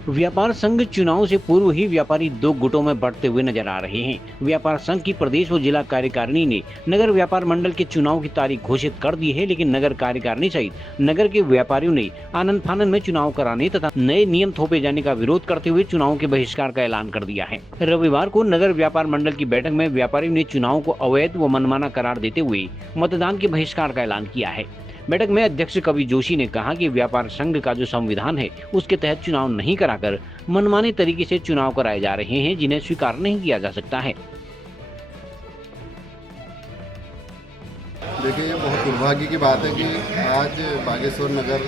व्यापार संघ चुनाव से पूर्व ही व्यापारी दो गुटों में बढ़ते हुए नजर आ रहे हैं। व्यापार संघ की प्रदेश व जिला कार्यकारिणी ने नगर व्यापार मंडल के चुनाव की तारीख घोषित कर दी है, लेकिन नगर कार्यकारिणी सहित नगर के व्यापारियों ने आनन फानन में चुनाव कराने तथा नए नियम थोपे जाने का विरोध करते हुए चुनाव के बहिष्कार का ऐलान कर दिया है। रविवार को नगर व्यापार मंडल की बैठक में व्यापारियों ने चुनाव को अवैध व मनमाना करार देते हुए मतदान के बहिष्कार का ऐलान किया है। बैठक में अध्यक्ष कवि जोशी ने कहा कि व्यापार संघ का जो संविधान है उसके तहत चुनाव नहीं कराकर मनमाने तरीके से चुनाव कराए जा रहे हैं, जिन्हें स्वीकार नहीं किया जा सकता है। देखिए, ये बहुत दुर्भाग्य की बात है कि आज बागेश्वर नगर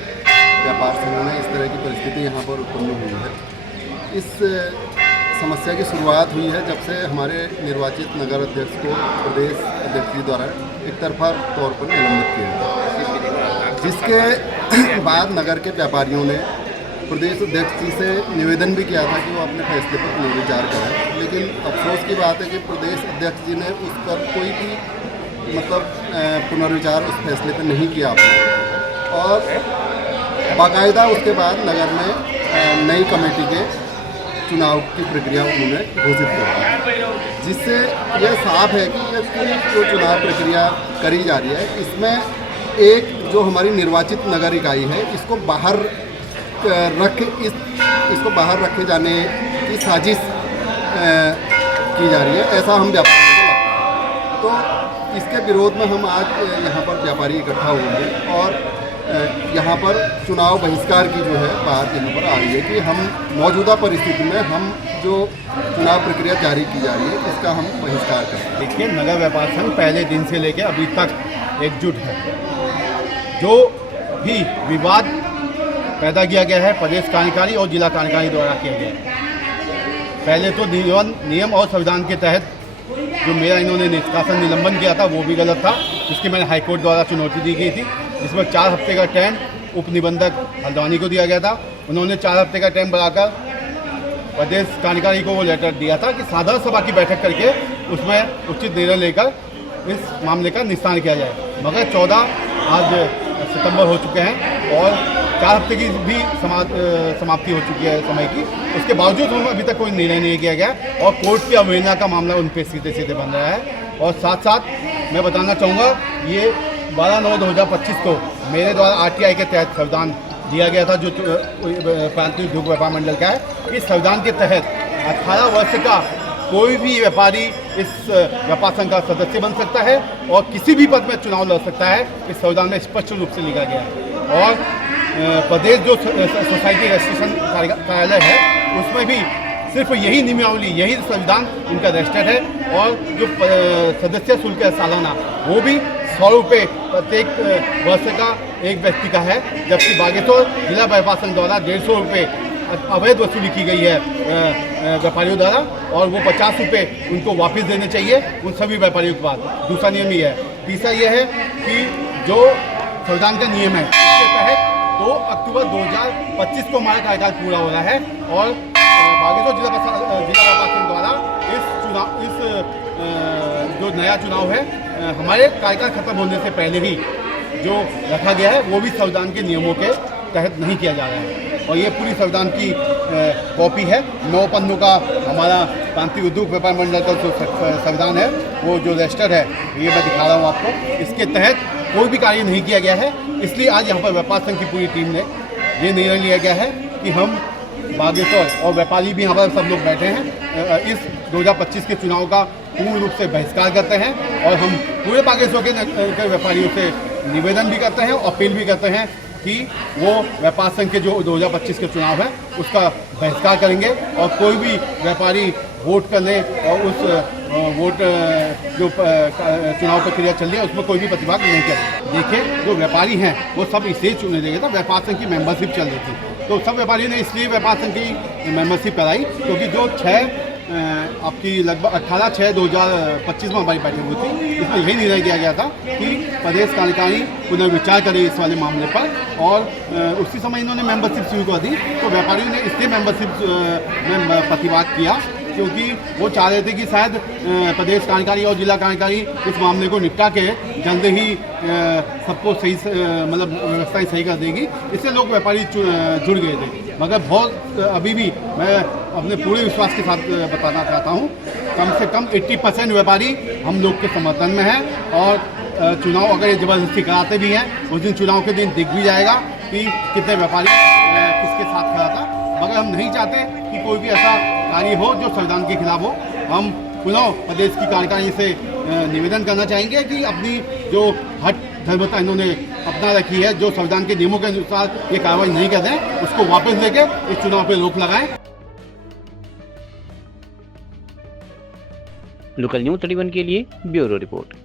व्यापार संघ में इस तरह की परिस्थिति यहाँ पर उत्पन्न हुई है। इस समस्या की शुरुआत हुई है जब से हमारे निर्वाचित नगर अध्यक्ष को प्रदेश अध्यक्ष जी द्वारा एक तरफा तौर पर निलंबित किया गया, जिसके बाद नगर के व्यापारियों ने प्रदेश अध्यक्ष जी से निवेदन भी किया था कि वो अपने फैसले पर पुनर्विचार करें। लेकिन अफसोस की बात है कि प्रदेश अध्यक्ष जी ने उस पर कोई भी पुनर्विचार उस फैसले पर नहीं किया आपने, और बाकायदा उसके बाद नगर में नई कमेटी के चुनाव की प्रक्रिया उन्होंने घोषित कर दी, जिससे यह साफ है कि ये पूरी जो चुनाव प्रक्रिया करी जा रही है, इसमें एक जो हमारी निर्वाचित नगर इकाई है इसको बाहर इसको बाहर रखे जाने की साजिश की जा रही है, ऐसा हम व्यापारियों को लगता है। तो इसके विरोध में हम आज यहाँ पर व्यापारी इकट्ठा होंगे और यहाँ पर चुनाव बहिष्कार की जो है बात यहाँ पर आ रही है कि हम मौजूदा परिस्थिति में हम जो चुनाव प्रक्रिया जारी की जा रही है इसका हम बहिष्कार करें। देखिए, नगर व्यापार संघ पहले दिन से लेकर अभी तक एकजुट है। जो भी विवाद पैदा किया गया है प्रदेश कार्यकारिणी और जिला कार्यकारिणी द्वारा किया गया है। पहले तो नियम और संविधान के तहत जो मेरा इन्होंने निष्कासन निलंबन किया था वो भी गलत था, जिसकी मैंने हाईकोर्ट द्वारा चुनौती दी गई थी, जिसमें 4 हफ्ते का टाइम उप निबंधक हल्द्वानी को दिया गया था। उन्होंने 4 हफ्ते का टाइम बढ़ाकर प्रदेश कार्यकारिणी को वो लेटर दिया था कि साधारण सभा की बैठक करके उसमें उचित निर्णय लेकर इस मामले का निस्तारण किया जाए। मगर 14 आज सितंबर हो चुके हैं और 4 हफ्ते की भी समाप्ति हो चुकी है समय की, उसके बावजूद अभी तक कोई निर्णय नहीं किया गया और कोर्ट की अवहेलना का मामला उन पर सीधे सीधे बन रहा है। और साथ साथ मैं बताना चाहूँगा, ये 12/9/2025 को मेरे द्वारा RTI के तहत संविधान दिया गया था जो प्रांतीय उद्योग व्यापार मंडल का है। इस संविधान के तहत 18 वर्ष का कोई भी व्यापारी इस व्यापार संघ का सदस्य बन सकता है और किसी भी पद में चुनाव लड़ सकता है। इस संविधान में स्पष्ट रूप से लिखा गया है। और प्रदेश जो सोसाइटी रजिस्ट्रेशन कार्यालय है उसमें भी सिर्फ यही नियमावली, यही संविधान उनका रजिस्टर्ड है। और जो सदस्य शुल्क है सालाना, वो भी 100 रुपये प्रत्येक वर्ष का एक व्यक्ति का है, जबकि बागेश्वर जिला व्यापार संघ द्वारा 150 रुपये अवैध वसूली की गई है व्यापारियों द्वारा, और वो 50 रुपये उनको वापस देने चाहिए उन सभी व्यापारियों के बाद। दूसरा नियम ये है। तीसरा ये है कि जो संविधान का नियम है इसके तहत 2 अक्टूबर 2025 को हमारा कार्यकाल पूरा हो रहा है और बागेश्वर जिला व्यापार संघ द्वारा इस जो नया चुनाव है हमारे कार्यकाल खत्म होने से पहले ही जो रखा गया है वो भी संविधान के नियमों के तहत नहीं किया जा रहा है। और ये पूरी संविधान की कॉपी है। 9 पन्नों का हमारा प्रांतीय उद्योग व्यापार मंडल का जो संविधान है वो जो रजिस्टर्ड है, ये मैं दिखा रहा हूँ आपको। इसके तहत कोई भी कार्य नहीं किया गया है, इसलिए आज यहाँ पर व्यापार संघ की पूरी टीम ने ये निर्णय लिया गया है कि हम बागेश्वर और व्यापारी भी यहाँ पर सब लोग बैठे हैं, इस 2025 के चुनाव का पूर्ण रूप से बहिष्कार करते हैं। और हम पूरे बागेश्वर के व्यापारियों से निवेदन भी करते हैं, अपील भी करते हैं कि वो व्यापार संघ के जो 2025 के चुनाव है उसका बहिष्कार करेंगे और कोई भी व्यापारी वोट करने और उस वोट जो चुनाव प्रक्रिया चल रही है उसमें कोई भी प्रतिभाग नहीं करेगा। देखिए, जो व्यापारी हैं वो सब इसे चुने देंगे। तो व्यापार संघ की मेंबरशिप चल रही थी, तो सब व्यापारियों ने इसलिए व्यापार संघ की मेंबरशिप कराई क्योंकि जो 6 आपकी लगभग 18/6/2025 में हमारी बैठक हुई थी, इसमें यही निर्णय किया गया था कि प्रदेश कार्यकारिणी पुनर्विचार करे इस वाले मामले पर। और उसी समय इन्होंने मेंबरशिप शुरू कर दी, तो व्यापारियों ने इसलिए मेंबरशिप में प्रतिवाद किया क्योंकि वो चाह रहे थे कि शायद प्रदेश कार्यकारिणी और जिला कार्यकारिणी इस मामले को निपटा के जल्द ही सबको सही मतलब व्यवस्थाएं सही कर देगी। इससे लोग व्यापारी जुड़ गए थे, मगर बहुत अभी भी मैं अपने पूरे विश्वास के साथ बताना चाहता हूँ, कम से कम 80% व्यापारी हम लोग के समर्थन में है। और चुनाव अगर ये ज़बरदस्ती कराते भी हैं, उस दिन चुनाव के दिन दिख भी जाएगा कि कितने व्यापारी किसके साथ खड़ा था। मगर हम नहीं चाहते कि कोई भी ऐसा कार्य हो जो संविधान के खिलाफ हो। हम पुनः प्रदेश की कार्यकारिणी से निवेदन करना चाहेंगे कि अपनी जो हट धर्मता इन्होंने अपना रखी है, जो संविधान के नियमों के अनुसार ये कार्रवाई नहीं कर रहे हैं, उसको वापस लेके इस चुनाव पर रोक लगाएं। लोकल न्यूज़ 31 के लिए ब्यूरो रिपोर्ट।